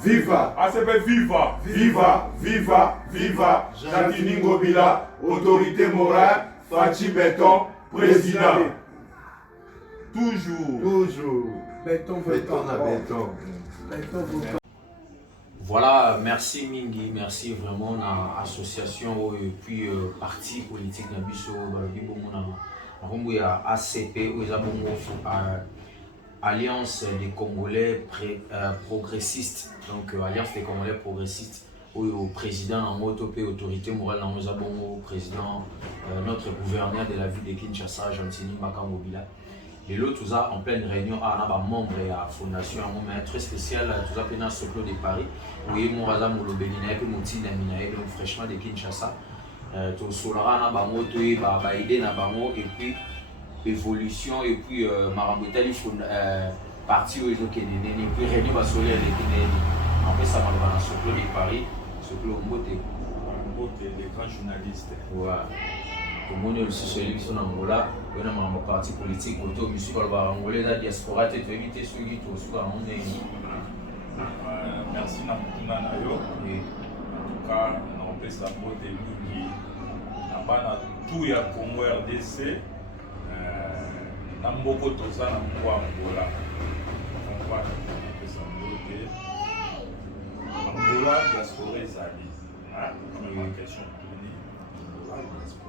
Viva. ACP viva. Viva, viva, viva. Jantini Ngobila, autorité morale, Fachi Béton, président. Toujours. Béton. Voilà, merci Mingi, merci vraiment à l'association et puis parti politique na biso na ACP ou Alliance des Congolais progressistes. Donc Alliance des Congolais progressistes au président en motopé autorité morale au président notre gouverneur de la ville de Kinshasa Jantini Ngobila. Et l'autre, tout ça en pleine réunion, à un membre de la fondation, un moment très spécial, tout ça, dans ce club de Paris, où il y a mon raza, mon lobelina, et puis mon petit naminae, donc fraîchement de Kinshasa. Tout solara, na bango, tout est idée na bango, et puis évolution, et puis marambetali parti où ils ont qu'est né, et puis réunion va soler avec une. En fait, ça m'a dans ce club de Paris, ce club Mbote. Mbote, les grands journalistes. Ouais. Tout le monde est aussi celui qui sont en Angola, il y a un parti politique, il y a un Angolais, la diaspora, tu as évité ce qui est aussi dans le monde. Merci Namutuna Nayo. En tout cas, on peut s'apporter Mingi. On a tout ya Congo RDC. Namboko Toza Nambo Angola. On peut s'apporter Angola, diaspora Zali. Une question tournée. Angola, diaspora.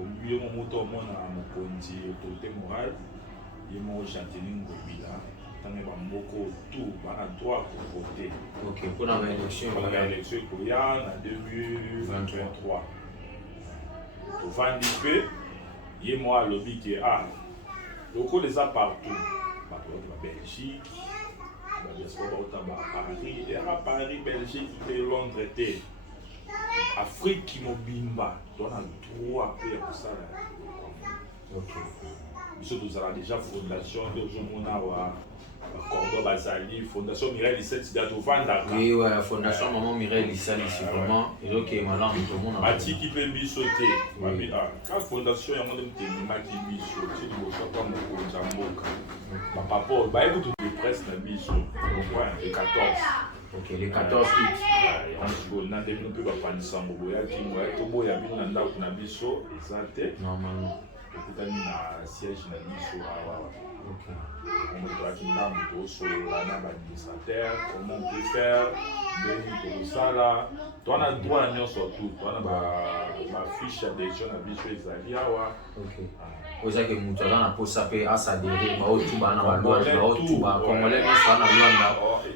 Au lieu de mon autorité morale, il m'a Jantini Ngobila. Tant que beaucoup tout, on a droit pour voter. Ok, pour l'élection, pour l'élection en 2023. Pour Vandipé, il m'a lobby qui a. Donc on les a partout. La Belgique, la diaspora Paris, et à Paris, Belgique, Londres, Afrique qui mobimba, on a le droit à faire ça. Ok. Nous avons déjà fondation de Jomonawa, Cordoba Bazali, fondation Mireille Lissel, c'est à Tovanda. Oui, ouais, fondation Maman Mireille Lissel, c'est vraiment. Et donc, maintenant, tout le monde a. Bati qui peut bisauter. La fondation, il y a un monde qui peut bisauter. Si vous ne pas mon Jamboka. Papa Paul, bah écoute, les presse na biso. Les 14. Ok, les 14 août. On a développé le Sango, il y a Tobo, il y a un biso, exact. Normalement. Il y a un siège na biso. Ok. On doit qu'il y ait un administrateur, comment on peut faire, bien ça là. Tu as le droit à nous surtout. Tu as ma fiche d'adhésion à biso ezali awa. Ok. Oza ke mutu aza na posa pe asadere baotuba na balwanje baotuba congolais nyonso ana lwanda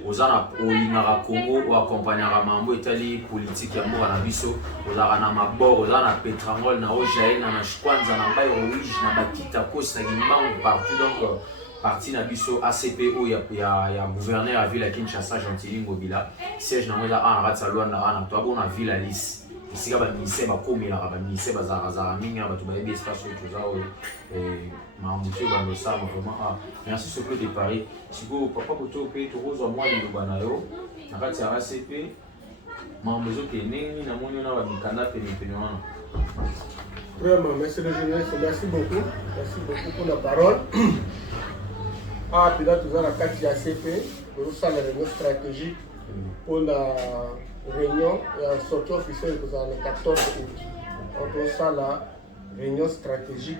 oza na olingaka Congo oakompagnaka mambo etali politike ya mboka na biso ozalaka na mabor oza na Petrangol na Ojael na Shkwanza na Mbai Rouge na Bakita Kos na Kimbangu partout donc parti na biso ACP oyo ya gouverneur ya ville ya Kinshasa Jantini Ngobila siège nango eza ana kati ya lwanda ana to abona ville ya Lisi esika baministère bakomelaka baministère bazalaka mingi na bato bayebi espace oyo toza oyo makambo te bandosama vraiment merci Soclo de Paris sikoyo papa koto mpe tokozwa mwa liloba na yo na kati ya ACP makambo ezokende ndenge namoni na bamikanda penepene wana. Vraiment, monsieur le journaliste, merci beaucoup pour la parole. Puis là, tout ça, la carte ACP, pour ça, la réunion stratégique pour la réunion sortie officielle le 14 août. Donc, ça, la réunion stratégique,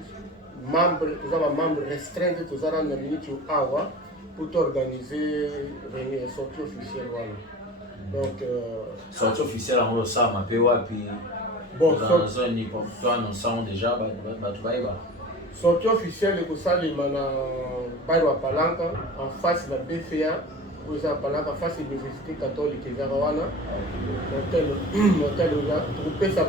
nous avons membre restreint de tout ça dans la minute Awa pour organiser une sortie officielle. Voilà. Donc, sortie officielle, on ça, ma POA, puis bon, nous annonçons déjà, sortie officielle, c'est ça, les Baïwa Palanka, en face de la BFA. Vous avez parlé en face de l'université catholique de Zarawana. L'hôtel là, trouver ça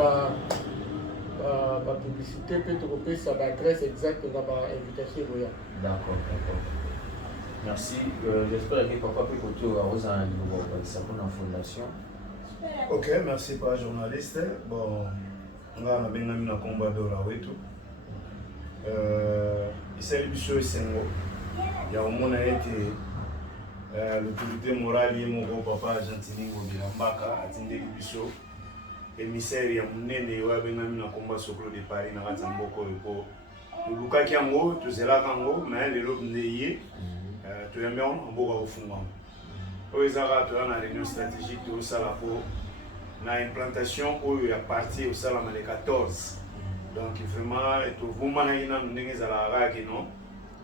la publicité, puis trouver ça l'adresse exacte de l'invitation. D'accord. Merci. J'espère que papa peut continuer à vous en pour la fondation. Ok, merci pour la journaliste. Bon, on a bien mis un combat de la Wetu. Il s'agit du show Sengo. Il y a un moment été. L'autorité morale est mon papa Jantini Ngobila Mbaka atindeli biso émissaire ya munene wa benami na combat Soclo de Paris na Katsamboko ko lukaki yango tozela kango mais lelo ndeye to yambe on mboka kofunga oyo ezaka toza na réunion stratégique tozosala mpo na implantation oyo ya parti osalama le 14 donc vraiment tovumanaki nanu ndenge ezalaka kaka no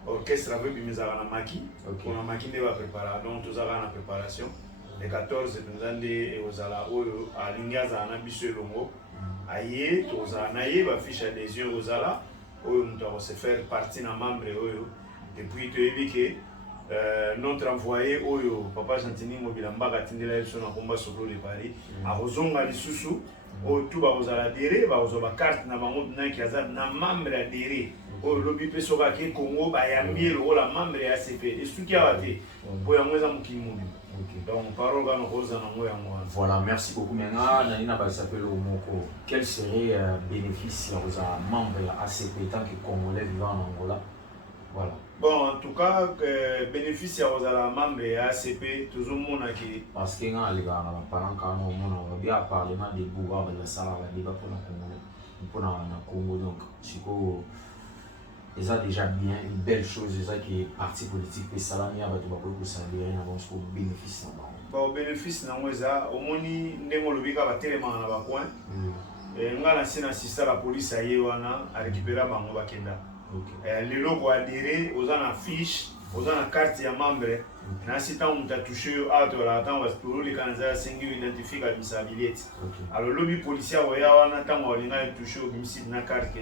orchestre ape bimi ezalaka na maki mpona maki nde baprépara donc tozalaka na préparation le 14 mpenza nde ekozala oyo alingi azala na biso elongo aye tozala na ye bafiche adhésion ekozala oyo moto akose faire partie na membre oyo depuis toyebi ke notre envoyé oyo papa Gentini Mobila Mbaka atindela biso na komba sokolo de Paris akozonga lisusu oyo tu bakozala adhéré bakozwa bakarte na bango binaki aza na membre adhéré oyo lobi mpe soki ake Congo bayambi ye lokola membre ya ACP esuki awa te mpo yango eza mokili mobima donc parole kaka nakozala nango yango wana. Voilà, merci beaucoup. Maintenant, Nanina Balsapelo Moko, quel serait le bénéfice aux membres de l'ACP tant que Congolais vivant en Angola? Voilà. Bon, en tout cas, bénéfice aux membres de l'ACP, tout le monde a qui. Parce que quand les gars, pendant qu'on a bien parlement des pouvoirs de la salle, la débat pour le Congo, donc, c'est déjà bien, une belle chose, c'est ça qui est parti politique, et salami, avec tout le monde, ça veut dire qu'il y a un bénéfice. Bon, bénéfice, au moins, nous avons vu que la télé dans le coin. Nous avons assisté à la police à récupérer Bango Bakenda. Les locaux adhérés aux affiches, aux cartes de membres. Si tu as touché à temps, les Canadiens ont identifié la alors, le lobby policier a touché au carte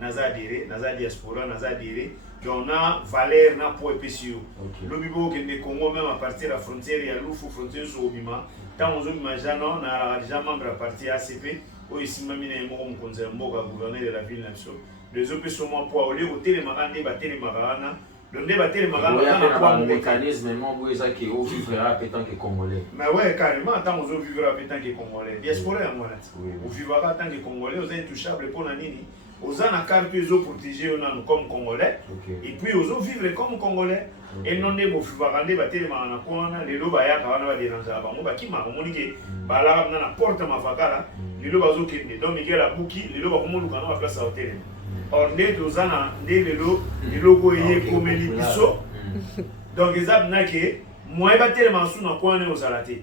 naza adhéré, naza diaspora, naza adhéré, on a valeur na po epesio. Lobby bo kende Congo même à partir de la frontière, il y a l'oufou frontière sur Obima. Tant on zone majano na déjà membre à partir ACP, où ici mamine mo comme conseiller mboka gouverneur de la ville nationale. Les autres sont moins pour aller au télémarane débat télémarana. Le débat télémarana on a un mécanisme même où ils qui au vivra tant que Congolais. Mais ouais carrément tant on vivra tant que Congolais. Diaspora moi là. On vivra tant que Congolais, on est intouchable pour la nini. Aux en accord que ils ont protégé comme Congolais et puis ils ont vivre comme Congolais et non des beaux fivagandés battre ma na les loba ya kana ba déranger bango ba kima monike ba la na porte ma fakala les loba zo kende donc Miguel Abuki les loba komo lukana ba place à hôtel or né tozana né les logo yé comme les biso donc ezab na ke moi ba tellement sous na kwana ozalate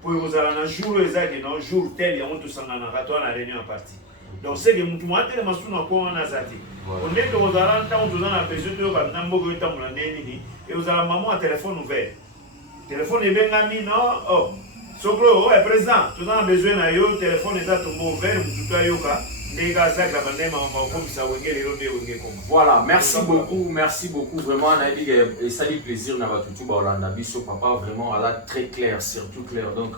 pour ozala na jour ezaki non jour tel ya on to sangana ka to na réunion en partie. Donc c'est que mutu mwate le masuna kwa wana zati. On est aux aranta on tozana besoin de ba nambo ko tamula nini et aux ala maman à téléphone ouvert. Téléphone est bien ami non oh. Sokro ouais président, tozana besoin na yo téléphone est à tomber ouvert mutu ta yoka. Voilà, merci beaucoup vraiment Nabi et salut plaisir na batutu ba Olanda biso papa vraiment là très clair surtout clair donc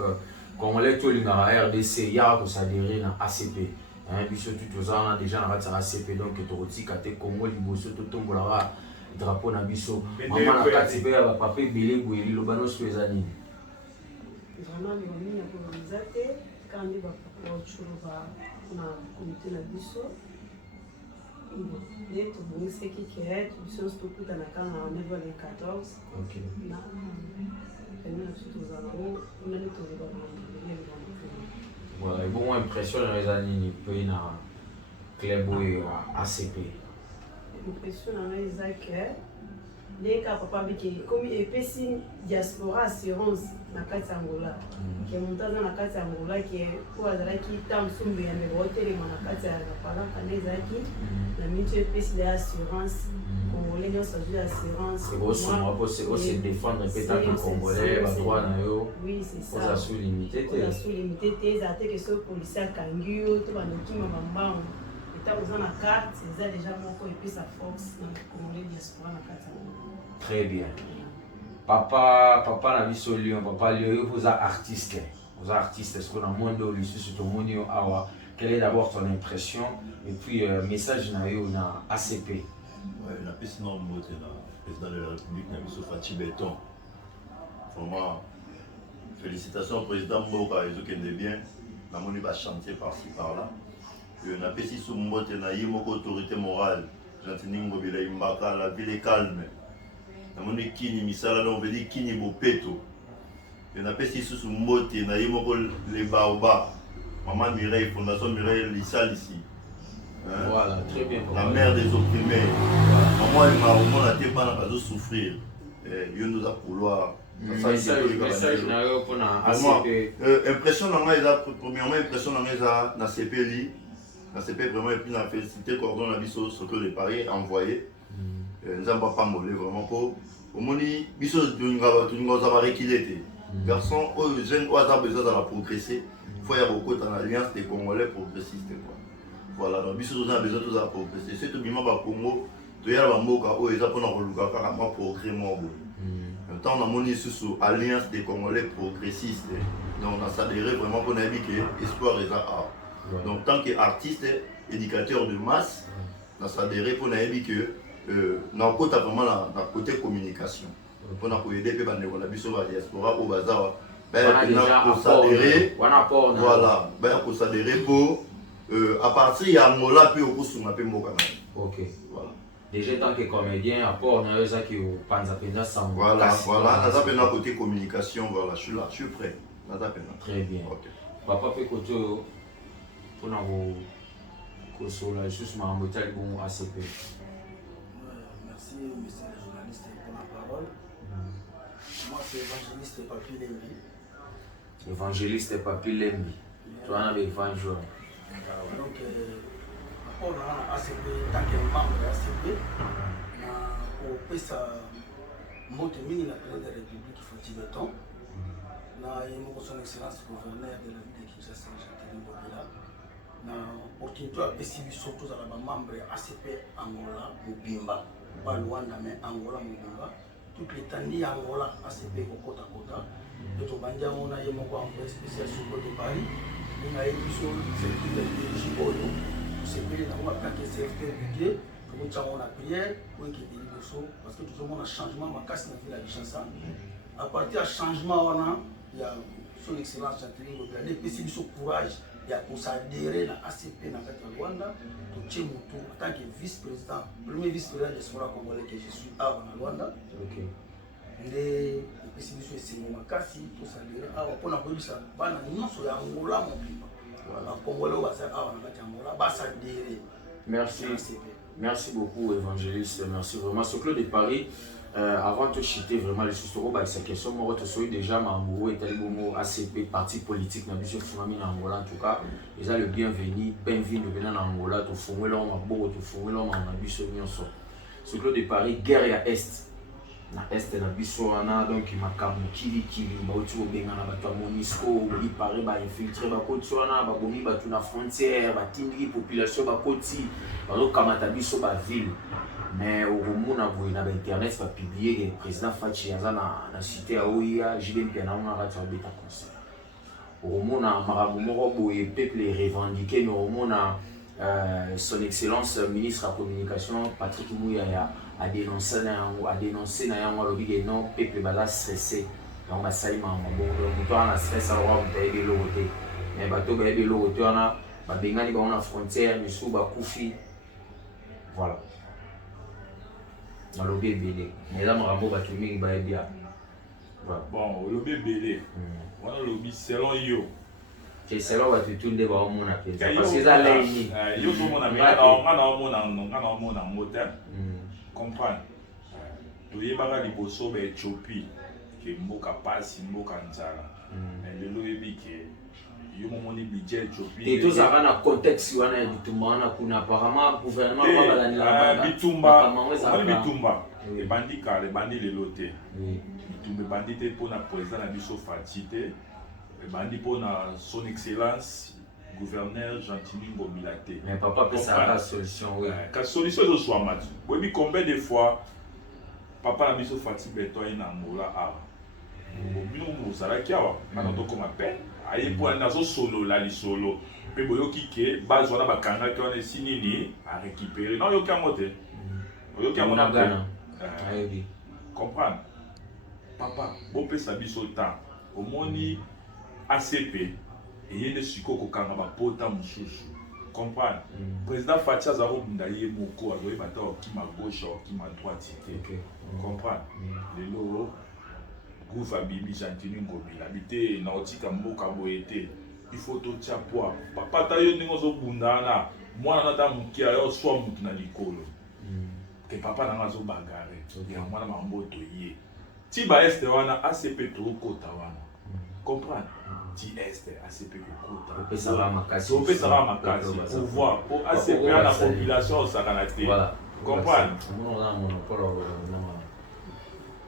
quand on est tout l'ingara RDC ya ko s'adhérer na ACP. Biso tout aux ans déjà na batira ACP donc toroti kate Congo liboso to tombola drapeau na biso maman na kati be ba papa belé boeli lobano so ezani vraiment mimi ya kolonizate kandi ba papa churuba na comité na biso et tout bon c'est qui est biso sto kuta na kana na niveau de 14 OK na voilà, et bon impression dans les années pays na club ou ACP. Impression dans les années les cas papa biki comme epesi diaspora assurance na kati Angola. Qui monta dans la kati Angola qui pour azala ki tam sumbe ya me hôtel na kati ya pala kaneza ki na mitu epesi l'assurance. Congolais nous s'agit d'assurance. C'est aussi défendre peut-être que Congolais va droit na yo. Oui, c'est ça. On a sous limité. On a sous limité tes attaques que ce policier a kangu tout va nous qui m'a bamba. Et t'as besoin de carte, c'est déjà mon corps et puis sa force dans le Congolais diaspora na carte. Très bien. Papa na biso Lyon, papa Lyon, vous êtes artiste. Vous êtes artiste, est-ce qu'on a moins de lycée sur ton monde awa. Quelle est d'abord ton impression et puis message na yo na ACP. Ouais, la piste non moté na président de la République na biso Fachi Béton. Vraiment félicitations au président Mboka ezokende bien. Na moni ba chantier par-ci par-là. Na pesi sou mbote na yimoko autorité morale. Gentini Mobila Mbaka, la ville est calme. Na moni kini misala na on veut dire kini bopeto. Na pesi sou mbote na yimoko les baobas. Maman Mireille, Fondation Mireille Lissal ici. Hein? Voilà, très bien. La mère des opprimés. Maman et maman a été pas souffrir. Il nous a couloir Message na yo pour na ACP. Impression na nga eza premièrement impression na nga eza na CP na CP vraiment et puis na félicité cordon na biso surtout les paris envoyé. Nzamba pas molé vraiment pour omoni biso tuninga za ba rekiler garçon jeune au hasard besoin de la progresser. Il faut y avoir beaucoup d'alliance des Congolais progressistes quoi. Voilà donc biso on a besoin de ça progresser. C'est tout bima ba Congo to ya ba mboka o eza pour na koluka kaka ma progrès mo bo. Tant on a moni sous alliance des Congolais progressistes. Donc on a s'adhéré vraiment pour nabi que espoir est art. Donc tant qu'artiste éducateur de masse on a s'adhéré pour nabi que na côté vraiment la côté communication. Pour na aider pe bande ko na biso ba diaspora au bazar. Voilà, ben pour s'adhérer pour à partir de Angola puis au Kousuma puis Mokana. Ok. Voilà. Déjà tant que comédien, apport on a eu ça qui au Panzapenda sans. Voilà, voilà. Nada pena côté communication, voilà, je suis là, je suis prêt. Nada pena. Très bien. Ok. Papa peut côté pour na vous consoler juste ma motel bon ACP. Merci monsieur le journaliste pour la parole. Moi c'est évangéliste Papi Lembi. Évangéliste Papi Lembi. Tu as un évangile. Donc, rapport à ACP, tant que membre de ACP, au PESA, monte mini la présidente de la République, Fati Beton, son excellence gouverneur de la ville de Kinshasa, Jean-Théry Bobila, opportunité à PCB surtout à la membre de ACP Angola, Mubimba, pas Luanda, mais Angola, Mubimba, toutes les tandis Angola, ACP, au côte à côte. Donc, on a eu un spécial sur le côté de Paris. On a eu un secteur de Jiboyo. C'est que nous avons attaqué ce secteur budget. Nous avons la prière pour qu'il y ait des choses. Parce que tout le monde a changement. Ma casse n'a fait la Kinshasa. À partir du changement, il y a son excellence Jean-Théry Bobila. Les PCB sont courage. Il y a pour s'adhérer à l'ACP dans le Rwanda. En tant que vice-président, premier vice-président de l'Espoir congolais que je suis à Rwanda. Les PCB sont makasi pour s'adhérer pour la police bana nyonso ya Angola mobimba voilà congolais baza awa na kati Angola ba s'adhérer. Merci beaucoup évangéliste, merci vraiment ce club de Paris. Avant de chiter vraiment les sustoro ba cette question moi to soy déjà mambo et talibomo ACP parti politique na biso fumami na Angola en tout cas ils ont le bienvenu venant en Angola to fumela ma bo to fumela ma biso nyonso ce club de Paris guerre à est na est na biso wana donc makambo kili bauti obenga na bato ya Monisco boli pare ba infiltrer ba koti wana ba bomi bato na frontière ba tindiki population ba koti bazo kamata biso ba ville mais au mona boye na internet ba publier le président Fachi aza na cité a oya JBMP na ona ra tsa beta concert au mona marabu moko boye peuple revendiquer no au mona son excellence ministre de la communication Patrick Mouyaya a dénoncé na yango alobi ke non peuple baza stressé donc basali mambo bon moto ana stress alors on paye le côté mais bato bayebi eloko te wana babengani bango na frontière misusu bakufi voilà alobi ebele mais eza makambo bato mingi bayebi ya bon olobi ebele wana olobi selon yo que selon bato tu nde baomona mpenza parce que eza leini yo tomona nga na omona mota comprendre toyebaka liboso baethiopie ke mboka pasi mboka nzala lelo oyebi ke yo momoni budget ethiopie tozalaka na contexte wana ya bitumba wana kuna apparemment gouvernement babalanela bitumba ebandi kala ebandi lelo te bitumba ebandi te mpona président na biso Fachi te ebandi mpona son excellence gouverneur Jean-Théry Bobila te. Mais papa peut ça la solution oui. La solution est soit mat. Oui, combien de fois papa a mis au Fati Beton en Angola ah. Nous ça qui a maintenant comme appel. Aye pour un nazo solo la li solo. Pe boyo kike base wana bakanga ki wana sinini a récupérer. Non yo kamote. Yo kamona gana. Ayebi. Comprendre. Papa, bon peut ça biso temps. Au moni ACP et le siko kokanga ba pota mususu comprendre président Fachi azaro bundaye moko azoye bata ki ma gauche ki ma droite te comprendre lelo gouva bibi Jean-Théry Bobila bité na otika mboka boyete il faut to tia poa papa ta yo ningo zo bundana mwana na ta mukia yo swa mutu na likolo ke papa na ngazo bagare ya mwana mambo to ye Tiba Est wana ACP to kota wana. Comprendre? Ti Est ACP kota. Opé ça va makasi. Opé ça va makasi. Pouvoir pour ACP la population ça kanate. Voilà. Comprendre? On a un monopole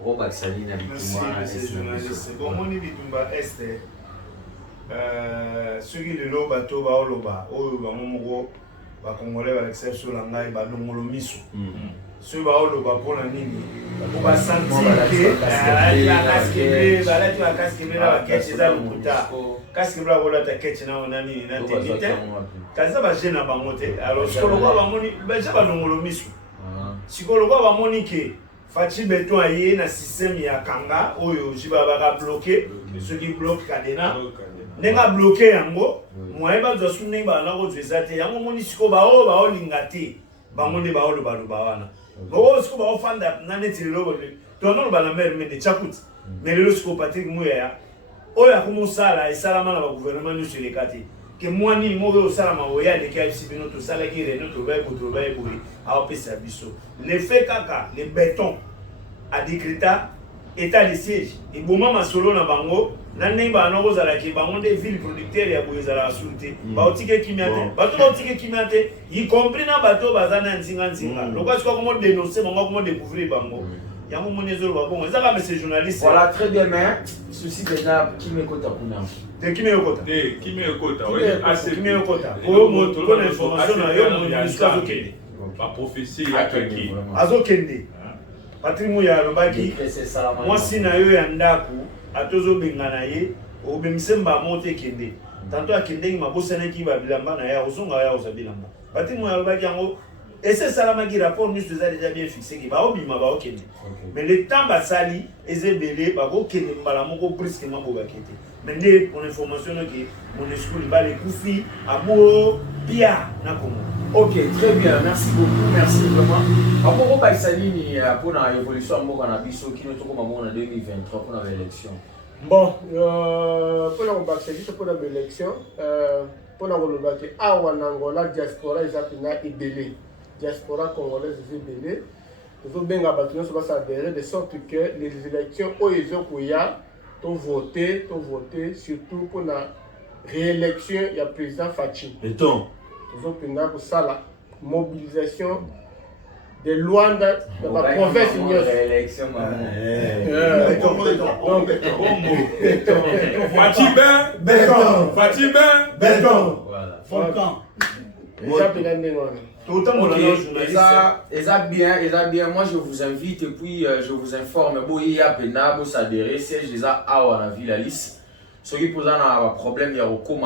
Robert Salina Bitumba. C'est bon moni Bitumba Est. Ceux qui le loba to ba oloba, oyo ba momoko ba congolais ba exception la ngai ba longolo miso. Ceux ba oloba pona nini? Ko ba sentir que la casque ba la tu la casque la kete za lukuta. Casque bla bola ta kete na onani na tekite. Kaza ba jena ba mote. Alors sikolo ba moni ba ja ba longolo miso. Sikolo ba moni ke Fachi Beton aye na système ya kanga oyo jiba ba bloquer ceux qui bloquent cadena. Nenga bloqué yango moye ba zo sunne ba na ko zwezate yango moni siko ba o lingate ba monde ba o lo ba wana bo siko ba o fanda na neti lo to no ba na mer me de chakut mais le siko Patrick Muya o ya ko musala esalama na ba gouvernement ni sur les kati ke mwani mo o salama o ya de KFC bino to sala ki reno to ba ko buri a pe service le fait kaka le béton a décrété état de siège et boma masolo na bango nande ba no kozala ki bango de ville producteur ya boyezala asulté ba otike kimiate ba to otike kimiate y compris na bato bazana nzinga lokwa siko comment dénoncer bango comment découvrir bango yango monezo ba bon ezaka mais ces journalistes voilà très bien mais ceci déjà qui m'écoute kuna de qui m'écoute qui m'écoute qui m'écoute ko mo to na information na yo mo discuss okende ba prophétie ya kaki azokende Patrick Muya lobaki moi si na yo ya ndaku atozo bengana ye obemise mba monte kende tanto akende mabosana ki ba bilamba na ya osonga ya osabilamba Patrick Muya lobaki yango et c'est ça la qui rapport nous déjà bien fixé qui va obima ba okende mais le temps ba sali ezebele ba ko kende mbala moko brusquement bo bakete mais ndé pour information que mon school ba les koufi abo pia na komo. Ok, très bien, merci beaucoup, merci vraiment. Après, on va essayer pour l'évolution de Monabiso qui nous trouve en 2023 pour l'élection. Bon, pour l'élection, pour l'élection, la diaspora est belée. Diaspora congolaise est belée. Il faut bien s'adhérer de sorte que les élections, ils ont voté surtout pour la réélection du président Fachi. Et donc pour ça, la mobilisation de Luanda, de la province réélection. Béton. Voilà. Bien. Moi, je vous invite et puis je vous informe. Il y a Pena, s'adhérer, siège déjà à la ville à Lys. Ceux qui posent un problème, il y a recours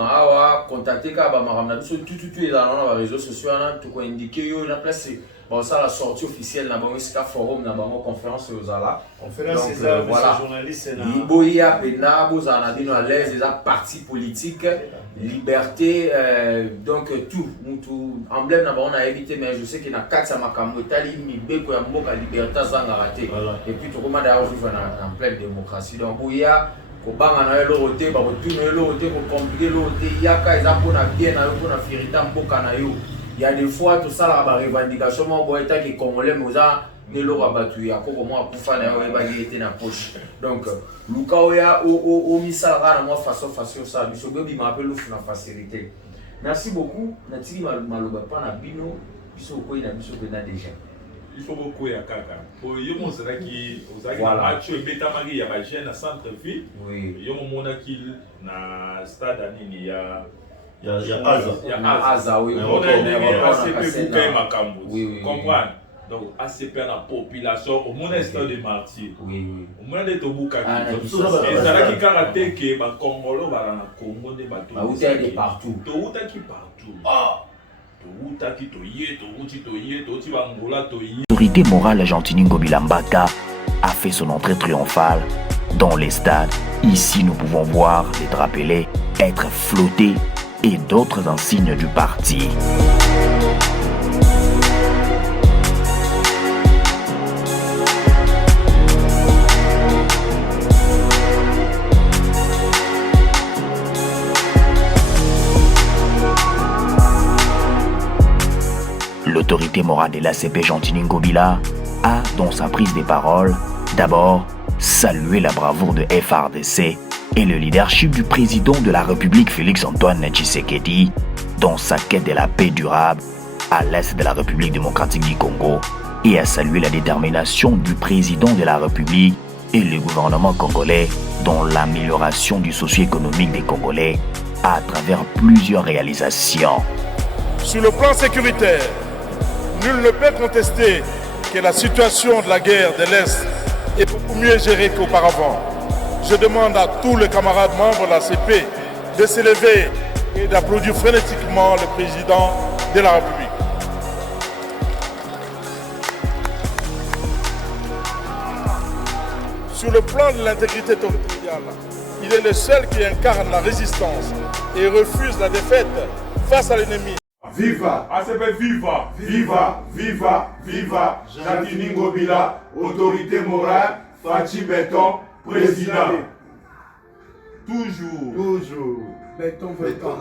contacter tout est dans les réseaux sociaux, tout indiqué, il y a place la sortie officielle dans le forum, dans la conférence aux ala. Conférence voilà. Journalistes il y a Pena, vous en avez à l'aise, des partis politiques, liberté, donc tout emblème on a évité, mais je sais qu'il y a 4 makambo Italie, Mibeko, Yamoka, liberté, Zangaraté. Et puis tout le monde est en pleine démocratie. Donc il y a kobanga na yo lote ba kotuna yo lote ko compliquer lote yaka eza pona bien na yo pona firita mboka na yo il y a des fois tout ça la revendication mo bo eta ki congolais moza ne lo rabatu ya ko mo akufa na yo ba yete na poche donc luka oya o misala na mo façon ça biso bebi m'appelle lu na facilité merci beaucoup na tiki maloba pa na bino biso ko ina biso ko na déjà. Il faut beaucoup de kaka. Pour y montrer qui aux match beta mari ya ba jeune centre ville. Oui. Yo mona qui na stade anini ya Aza. Oui. On a ACP pour makambo. Oui. Comprendre. Donc ACP la population au monde stade de martyrs. Oui. Au monde de Tobuka qui. Et ça là qui karaté que ba Congolo ba na Congo de bateau. Ba outa de partout. To outa qui partout. L'autorité morale Jean-Tini Ngobila Mbaka a fait son entrée triomphale dans les stades. Ici, nous pouvons voir les drapelets être flottés et d'autres insignes du parti. L'autorité morale de l'ACP Jean-Tini Ngobila a, dans sa prise de parole, d'abord salué la bravoure de FRDC et le leadership du président de la République Félix-Antoine Tshisekedi dans sa quête de la paix durable à l'est de la République démocratique du Congo et a salué la détermination du président de la République et le gouvernement congolais dans l'amélioration du socio-économique des Congolais à travers plusieurs réalisations. Sur le plan sécuritaire, nul ne peut contester que la situation de la guerre de l'Est est beaucoup mieux gérée qu'auparavant. Je demande à tous les camarades membres de la CP de s'élever et d'applaudir frénétiquement le président de la République. Sur le plan de l'intégrité territoriale, il est le seul qui incarne la résistance et refuse la défaite face à l'ennemi. Viva ACP, viva, viva, viva, viva, Jean-Denis Ngobila, autorité morale, Fachi Béton, président. Toujours. Béton, béton.